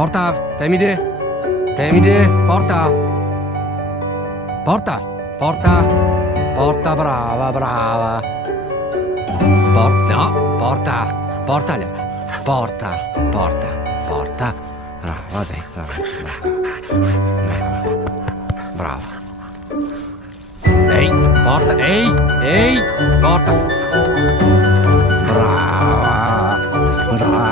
Porta, Temide. Temide, porta. Porta, porta. Porta, brava, brava. No, porta. Porta. Porta, porta, porta. Brava, dai, brava. Brava. Ehi, porta, ehi, porta. Brava. Brava.